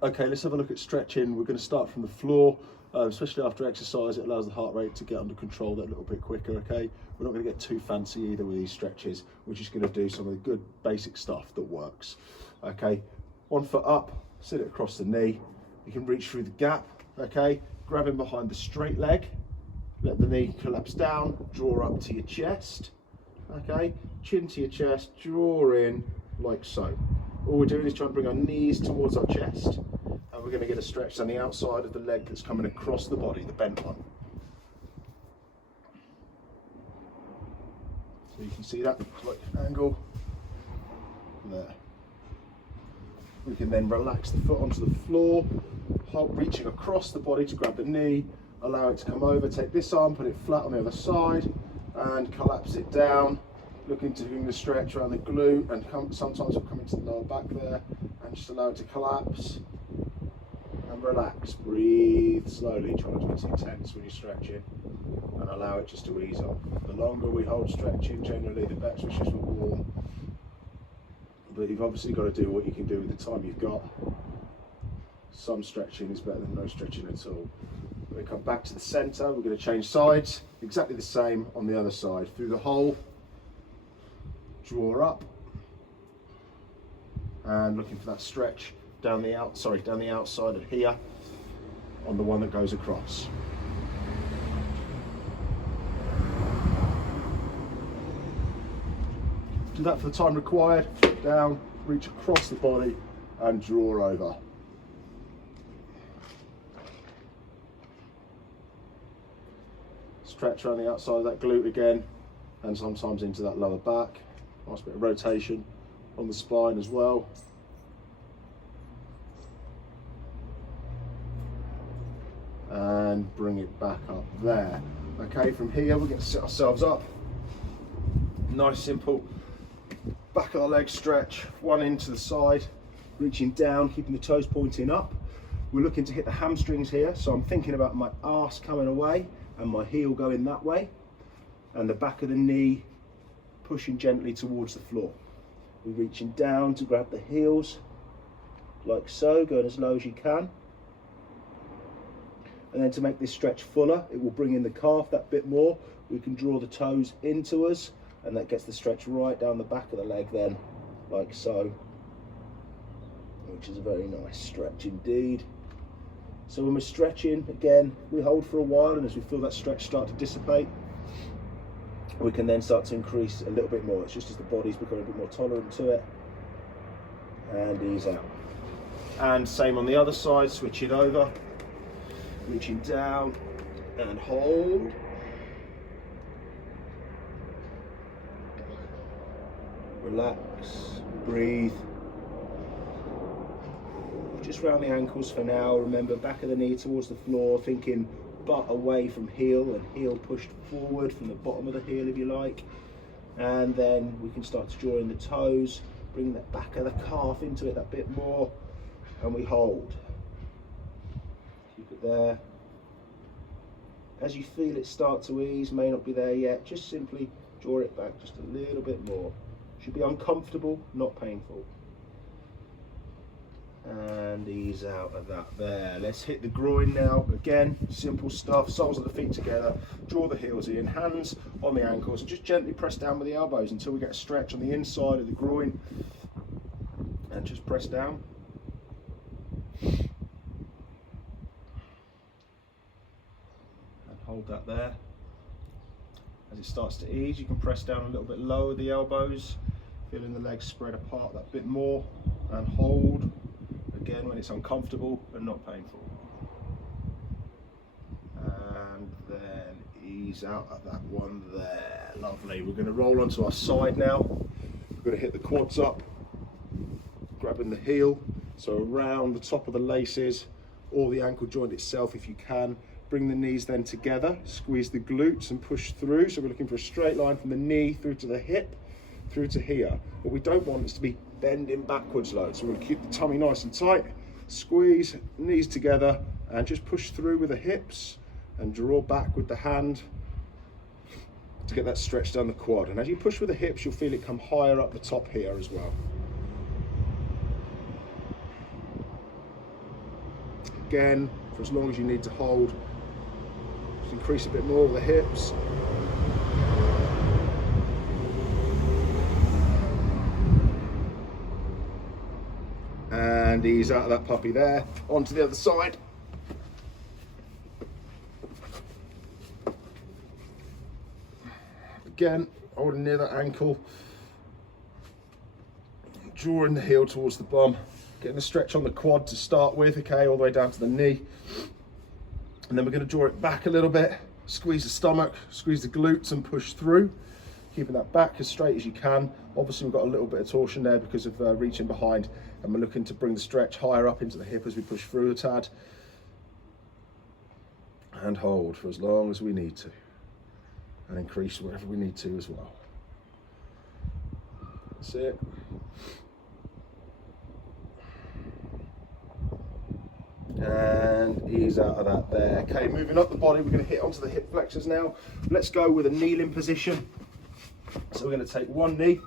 Okay, let's have a look at stretching. We're going to start from the floor, especially after exercise. It allows the heart rate to get under control that little bit quicker, okay? We're not going to get too fancy either with these stretches. We're just going to do some of the good basic stuff that works. Okay, 1 foot up, sit it across the knee. You can reach through the gap, okay? Grab in behind the straight leg. Let the knee collapse down, draw up to your chest, okay? Chin to your chest, draw in like so. All we're doing is trying to bring our knees towards our chest, and we're going to get a stretch on the outside of the leg that's coming across the body, the bent one. So you can see that like angle there. We can then relax the foot onto the floor, reaching across the body to grab the knee, allow it to come over, take this arm, put it flat on the other side, and collapse it down. Looking to doing the stretch around the glute, and sometimes we'll come into the lower back there, and just allow it to collapse and relax. Breathe slowly, try not to be too tense when you're stretching, and allow it just to ease off. The longer we hold stretching, generally the better, especially as we're warm. But you've obviously got to do what you can do with the time you've got. Some stretching is better than no stretching at all. When we come back to the centre, we're going to change sides, exactly the same on the other side. Through the hole, draw up, and looking for that stretch down the outside of here on the one that goes across. Do that for the time required. Down, reach across the body, and draw over. Stretch around the outside of that glute again, and sometimes into that lower back. Nice bit of rotation on the spine as well. And bring it back up there. Okay, from here we're going to sit ourselves up. Nice simple back of the leg stretch, one into the side, reaching down, keeping the toes pointing up. We're looking to hit the hamstrings here, so I'm thinking about my arse coming away and my heel going that way, and the back of the knee pushing gently towards the floor. We're reaching down to grab the heels, like so, going as low as you can. And then to make this stretch fuller, it will bring in the calf that bit more. We can draw the toes into us, and that gets the stretch right down the back of the leg then, like so, which is a very nice stretch indeed. So when we're stretching, again, we hold for a while, and as we feel that stretch start to dissipate, we can then start to increase a little bit more. It's just as the body's becoming a bit more tolerant to it, and ease out. And same on the other side, switch it over, reaching down and hold. Relax, breathe. Just round the ankles for now. Remember, back of the knee towards the floor, thinking butt away from heel, and heel pushed forward from the bottom of the heel if you like. And then we can start to draw in the toes, bring the back of the calf into it that bit more, and we hold. Keep it there. As you feel it start to ease, may not be there yet, just simply draw it back just a little bit more. Should be uncomfortable, not painful. And ease out of that there. Let's hit the groin now. Again, simple stuff. Soles of the feet together. Draw the heels in. Hands on the ankles. And just gently press down with the elbows until we get a stretch on the inside of the groin. And just press down. And hold that there. As it starts to ease, you can press down a little bit lower the elbows. Feeling the legs spread apart that bit more. And hold. Again, when it's uncomfortable and not painful. And then ease out of that one there. Lovely. We're going to roll onto our side now. We're going to hit the quads up, grabbing the heel, so around the top of the laces or the ankle joint itself if you can. Bring the knees then together, squeeze the glutes and push through. So we're looking for a straight line from the knee through to the hip, through to here. What we don't want is to be bending backwards loads. So we're going to keep the tummy nice and tight, squeeze knees together and just push through with the hips and draw back with the hand to get that stretch down the quad. And as you push with the hips, you'll feel it come higher up the top here as well. again, for as long as you need to hold. Just increase a bit more with the hips. And ease out of that puppy there, onto the other side. Again, holding near that ankle, drawing the heel towards the bum, getting a stretch on the quad to start with, okay, all the way down to the knee. And then we're going to draw it back a little bit, squeeze the stomach, squeeze the glutes and push through, keeping that back as straight as you can. Obviously we've got a little bit of torsion there because of reaching behind, and we're looking to bring the stretch higher up into the hip as we push through a tad. And hold for as long as we need to, and increase wherever we need to as well. That's it. And ease out of that there. Okay, moving up the body, we're going to hit onto the hip flexors now. Let's go with a kneeling position. So we're going to take one knee,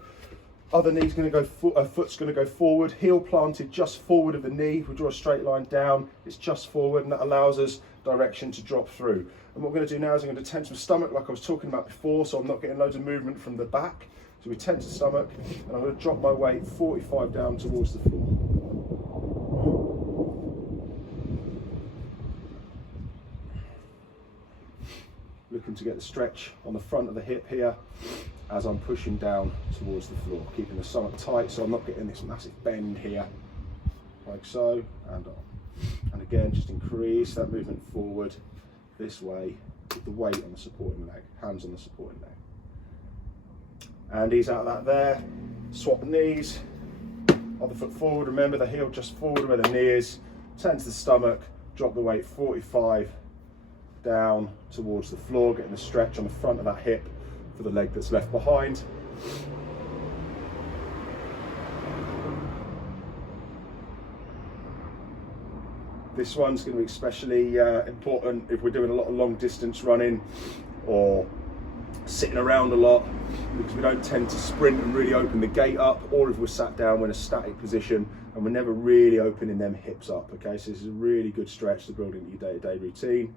other knee's going to go, foot's going to go forward, heel planted just forward of the knee. We draw a straight line down, it's just forward, and that allows us direction to drop through. And what we're going to do now is I'm going to tense my stomach like I was talking about before, so I'm not getting loads of movement from the back. So we tense the stomach, and I'm going to drop my weight 45 down towards the floor. Looking to get the stretch on the front of the hip here as I'm pushing down towards the floor, keeping the stomach tight so I'm not getting this massive bend here, like so, and on. And again, just increase that movement forward this way with the weight on the supporting leg, hands on the supporting leg. And ease out of that there, swap knees, other foot forward, remember the heel just forward where the knee is, tense the stomach, drop the weight 45 down towards the floor, getting the stretch on the front of that hip for the leg that's left behind. This one's going to be especially important if we're doing a lot of long distance running or sitting around a lot, because we don't tend to sprint and really open the gait up, or if we're sat down, we're in a static position and we're never really opening them hips up. Okay, so this is a really good stretch to build into your day-to-day routine.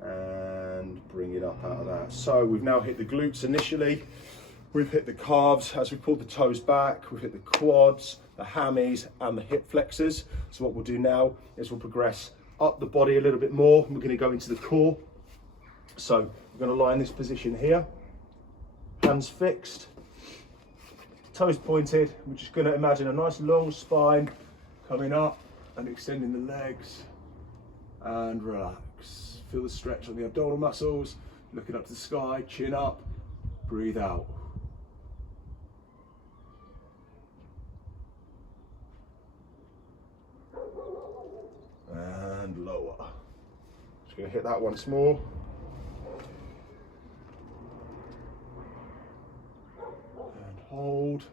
And bring it up out of that. So we've now hit the glutes initially, we've hit the calves as we pulled the toes back, we've hit the quads, the hammies and the hip flexors. So what we'll do now is we'll progress up the body a little bit more, and we're going to go into the core. So we're going to lie in this position here, hands fixed, toes pointed. We're just going to imagine a nice long spine coming up and extending the legs, and relax. Feel the stretch on the abdominal muscles, looking up to the sky, chin up, breathe out. And lower. Just going to hit that once more. And hold.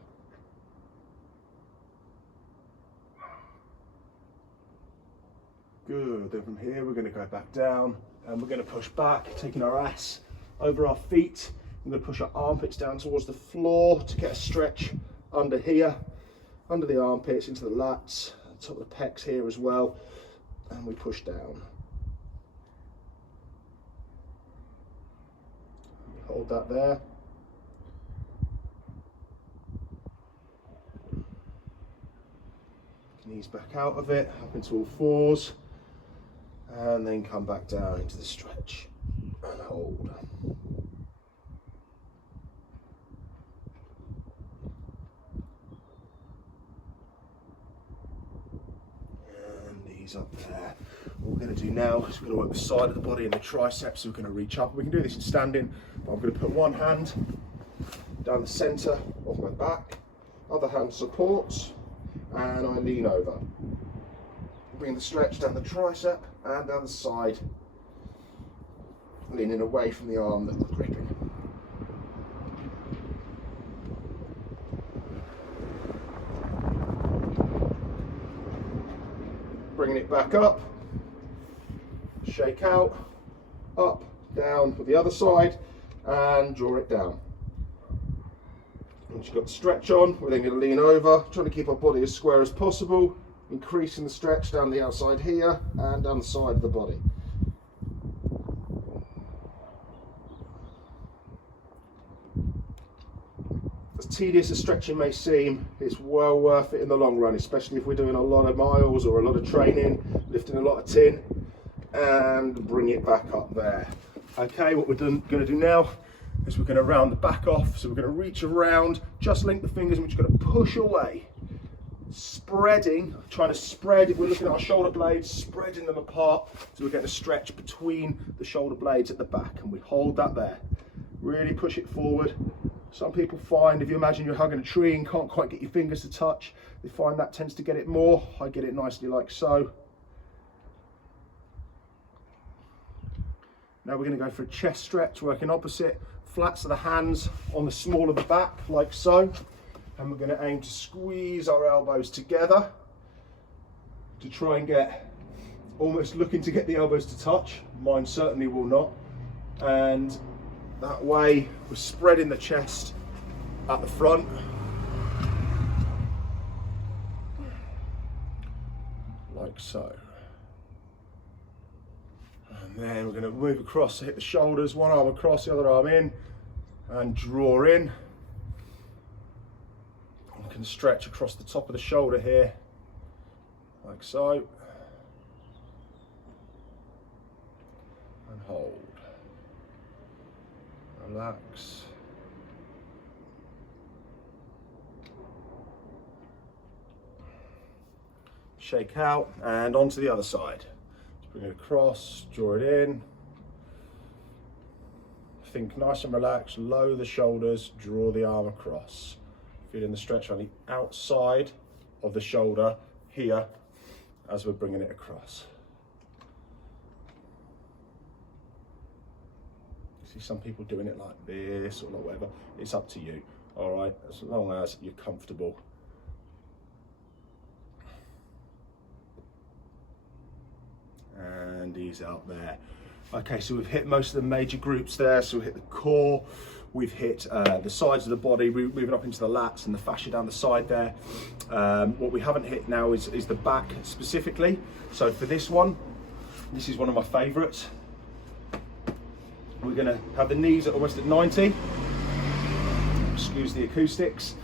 Good, then from here we're going to go back down and we're going to push back, taking our ass over our feet. We're going to push our armpits down towards the floor to get a stretch under here, under the armpits, into the lats, top of the pecs here as well, and we push down. Hold that there. Knees back out of it, up into all fours. And then come back down into the stretch and hold. And knees up there. What we're going to do now is we're going to work the side of the body and the triceps. So we're going to reach up. We can do this in standing, but I'm going to put one hand down the centre of my back, other hand supports, and I lean over. Bring the stretch down the tricep and down the side, leaning away from the arm that we're gripping. Bringing it back up, shake out, up, down with the other side, and draw it down. Once you've got the stretch on, we're then going to lean over, trying to keep our body as square as possible. increasing the stretch down the outside here and down the side of the body. As tedious as stretching may seem, it's well worth it in the long run, especially if we're doing a lot of miles or a lot of training, lifting a lot of tin, and bring it back up there. Okay, what we're going to do now is we're going to round the back off. So we're going to reach around, just link the fingers, and we're just going to push away, spreading, trying to spread. If we're looking at our shoulder blades, spreading them apart, so we're getting a stretch between the shoulder blades at the back, and we hold that there. Really push it forward. Some people find, if you imagine you're hugging a tree and can't quite get your fingers to touch, they find that tends to get it more. I get it nicely like so. Now we're going to go for a chest stretch, working opposite, flats of the hands on the small of the back, like so. And we're going to aim to squeeze our elbows together to try and get, almost looking to get the elbows to touch. Mine certainly will not. And that way we're spreading the chest at the front. Like so. And then we're going to move across to hit the shoulders, one arm across, the other arm in, and draw in. We can stretch across the top of the shoulder here, like so. And hold. Relax. Shake out and onto the other side. Bring it across, draw it in. Think nice and relaxed, lower the shoulders, draw the arm across. Feeling the stretch on the outside of the shoulder here as we're bringing it across. See some people doing it like this or like whatever. It's up to you, all right? As long as you're comfortable. And ease out there. Okay, so we've hit most of the major groups there. So we hit the core, we've hit the sides of the body, moving up into the lats and the fascia down the side there. What we haven't hit now is the back specifically. So for this one, this is one of my favorites. We're gonna have the knees at almost at 90. Excuse the acoustics.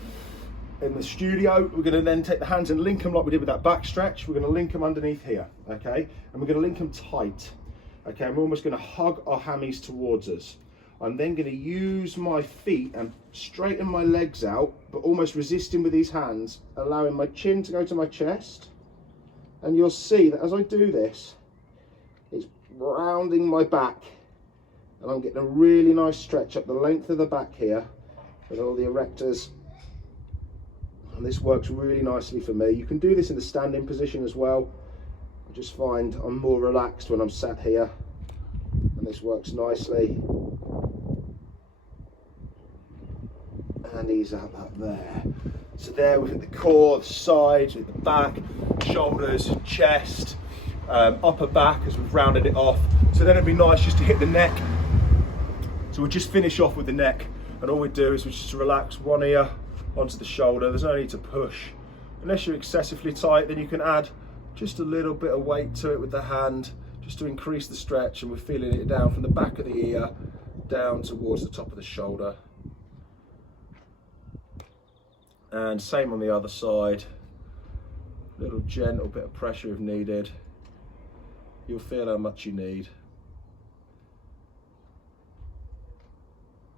In the studio, we're going to then take the hands and link them like we did with that back stretch. We're going to link them underneath here, okay? And we're going to link them tight, okay? And we're almost going to hug our hammies towards us. I'm then going to use my feet and straighten my legs out, but almost resisting with these hands, allowing my chin to go to my chest. And you'll see that as I do this, it's rounding my back. And I'm getting a really nice stretch up the length of the back here with all the erectors. And this works really nicely for me. You can do this in the standing position as well. I just find I'm more relaxed when I'm sat here, and this works nicely. And ease up there. So there we've hit the core, the sides, the back, shoulders, chest, upper back as we've rounded it off. So then it'd be nice just to hit the neck. So we'll just finish off with the neck, and all we do is we just relax one ear onto the shoulder. There's no need to push. Unless you're excessively tight, then you can add just a little bit of weight to it with the hand, just to increase the stretch, and we're feeling it down from the back of the ear down towards the top of the shoulder. And same on the other side. Little gentle bit of pressure if needed. You'll feel how much you need.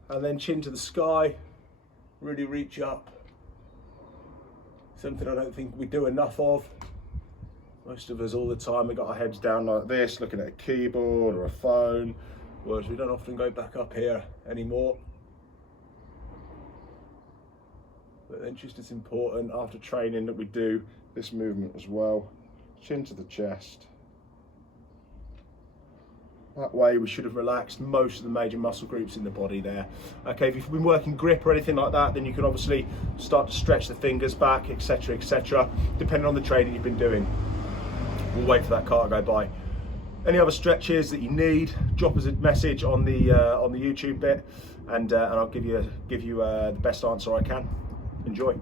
And then chin to the sky. Really reach up. Something I don't think we do enough of. Most of us all the time, we got our heads down like this, looking at a keyboard or a phone, whereas we don't often go back up here anymore. But then just as important after training that we do this movement as well. Chin to the chest. That way we should have relaxed most of the major muscle groups in the body there. Okay, if you've been working grip or anything like that, then you can obviously start to stretch the fingers back, etc., etc., depending on the training you've been doing. We'll wait for that car to go by. Any other stretches that you need, drop us a message on the YouTube bit, and I'll give you the best answer I can. Enjoy.